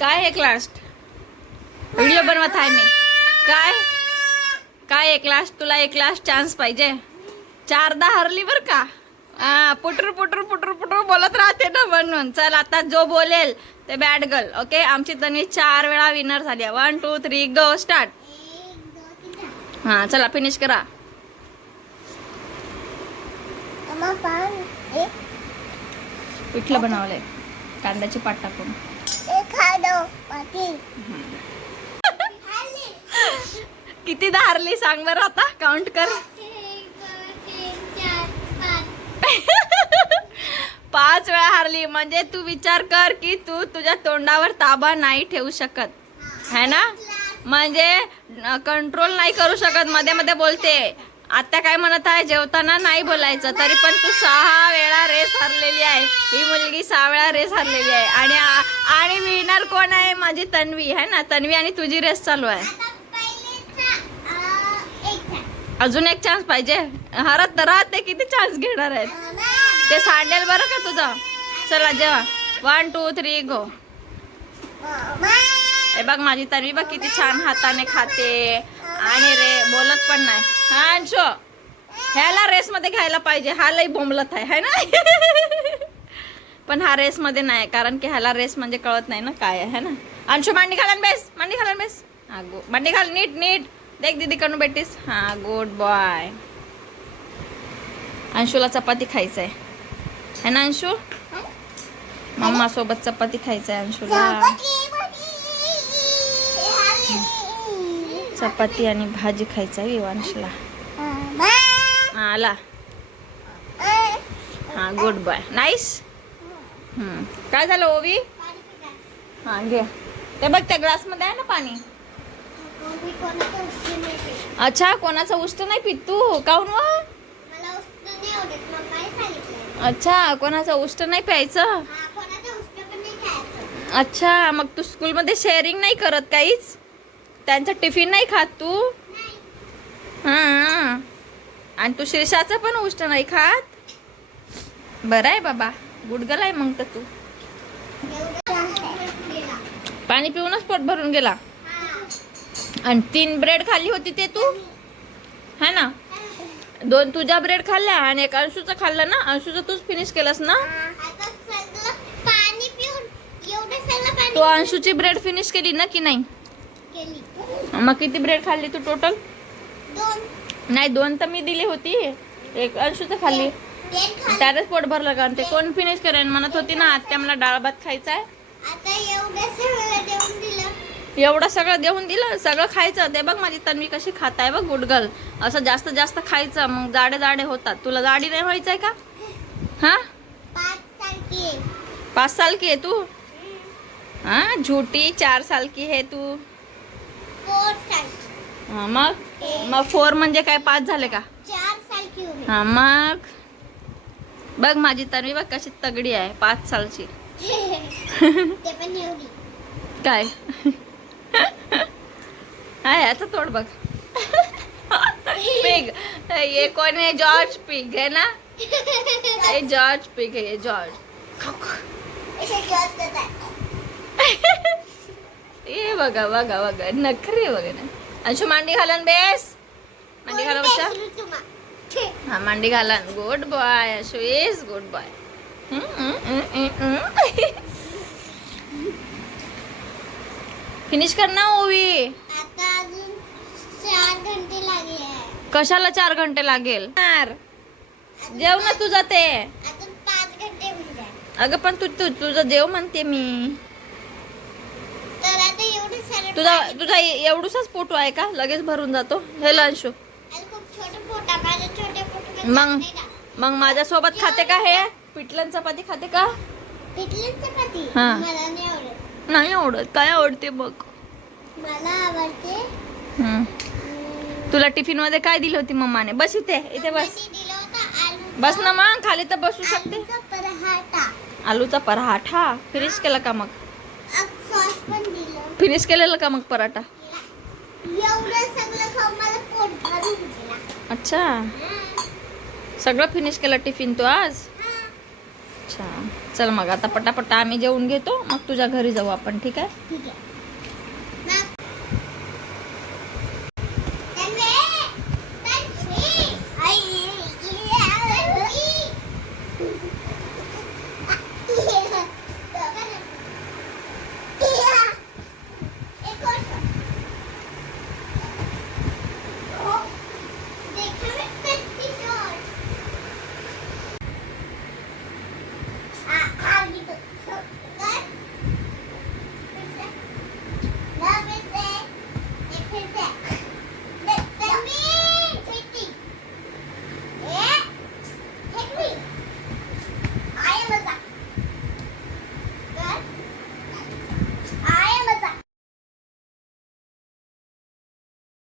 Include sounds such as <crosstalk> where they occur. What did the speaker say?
काय एक last video बनवत आहे मी. काय? काय एक लास्ट तुला एक लास्ट चान्स पाहिजे. चारदा हरली बर का? हा पुटर पुटर पुटर पुटर बोलत राहते ना म्हणून. चल आता जो बोलेल ते बॅड गर्ल ओके आमची तन्वी चार वेळा विनर झाली one two three go start हा चला फिनिश करा. पिठलं बनवलंय. कांद्याची पाट टाकून. किती धारली सांग बरं आता काउंट कर. <laughs> पाच वेळा हारली म्हणजे तू विचार कर की तू तुझ्या तोंडावर ताबा नाही ठेवू शकत. है ना? म्हणजे कंट्रोल नाही करू शकत मध्ये मध्ये बोलते. आता काय म्हणत आहे? जेवताना नाही बोलायचं तरी पण तू सहा वेळा रेस हरलेली आहे. ही मुलगी सहा वेळा रेस हरलेली आहे. आणि आणि विनर कोण आहे? माझी तन्वी आहे ना? तन्वी आणि तुझी रेस चालू आहे. अजून एक चान्स पाहिजे? हरत राहते किती चान्स घेणार आहेत? ते सांडेल बरं का तुझं? चला जेवा. वन टू थ्री गो हे बघ माझी तन्वी बघ किती छान हाताने खाते. आणि रे बोलत पण नाही. हा अंशो ह्याला रेस मध्ये घ्यायला पाहिजे. हा लई बोंबलत आहे है ना? पण हा रेस मध्ये नाही कारण की ह्याला रेस म्हणजे कळत नाही ना काय आहे ना? अंशू मांडी घालान बेस मांडी घालान बेस. हा गो मांडी घाल नीट नीट. देख दीदी कडून बेटीस. हा गुड बॉय अंशूला चपाती खायचं आहे है ना अंशू? मम्मा सोबत चपाती खायचं आहे अंशूला चपाती आणि भाजी खायचं आहे विवांशला. आला. हा गुड बॉय नाईस काय झालं ओवी? हा घे. ते बघ त्या ग्लासमध्ये आहे ना पाणी? अच्छा कोणाचं उष्ट नाही पित तू? काऊन वा? अच्छा कोणाचं उष्ट नाही प्यायचं? अच्छा मग तू स्कूलमध्ये शेअरिंग नाही करत काहीच? त्यांचं टिफिन नाही खात तू? हां आणि तू शीर्षाचं पण उष्ट नाही खात? बरं आहे बाबा. गुडगल आहे मग तर तू. पाणी पिऊनच पोट भरून गेला. आणि तीन ब्रेड खाल्ली होती ते तू? है ना? दोन तुझ्या ब्रेड खाल्ल्या आणि एक अंशूचं खाल्लं ना? अंशूचं तूच फिनिश केलंस ना? तू अंशूची ब्रेड फिनिश केली ना की नाही? मग किती ब्रेड खाल्ली तू टोटल नाही दोन तर मी दिली होती. एक खाल्ली. तेल खाल्लं. त्यातच पोट भरलं का? आणि ते कोण फिनिश करेन? म्हणत होती ना आत्या मला डाळ भात खायचा आहे. आता एवढं सगळं देऊन दिलं. सगळं खायचं. ते बघ माझी तन्वी कशी खात आहे बघ गुडगल. असं जास्त जास्त खायचं मग जाडे जाडे होतात. तुला जाडी नाही व्हायचंय का? हा? पाच आहे. साल की आहे तू? हा झूठी चार साल की है तू. हा, मग? मग फोर म्हणजे काय? पाच झाले का? हा मग? बघ माझी तन्वी बघ कशी तगडी आहे पाच सालची. <laughs> काय? हाय आता तोड बघ. पिग ये कोण आहे? जॉर्ज पिग है ना? ये जॉर्ज पिग है ये <laughs> जॉर्ज ये बघा बघा बघा. नखरे बघा ना. अंशू मांडी घालन बेस. मांडी घाला बच्चा? हा मांडी घालन. Good boy Anshu is good boy finish कर ना ओवी. कशाला चार घंटे लागेल? जेव ना तुझं ते. अगं पण तू तू तुझं जेव म्हणते मी तर आता एवढे सारे तुझा तुझा एवढूसाच फोटो आहे का? लगेच भरून जातो. हे छोटे पोट मग मग माझ्यासोबत खाते का हे? पिठलं चपाती खाते का? हा. नाही आवडत. काय आवडते बघ. मला आवडते तुला टिफिनमध्ये काय दिली होती मम्माने? बस इथे इथे बस. बस ना मग खाली तर बसू शकते. आलूचा पराठा. फिनिश केला का मग? फिनिश केलेला का मग पराठा? अच्छा. सगळं फिनिश केलं टिफिन तू आज. अच्छा. चल मग आता पटापटा आम्ही जेवून घेतो. मग तुझ्या घरी जाऊ आपण ठीक आहे.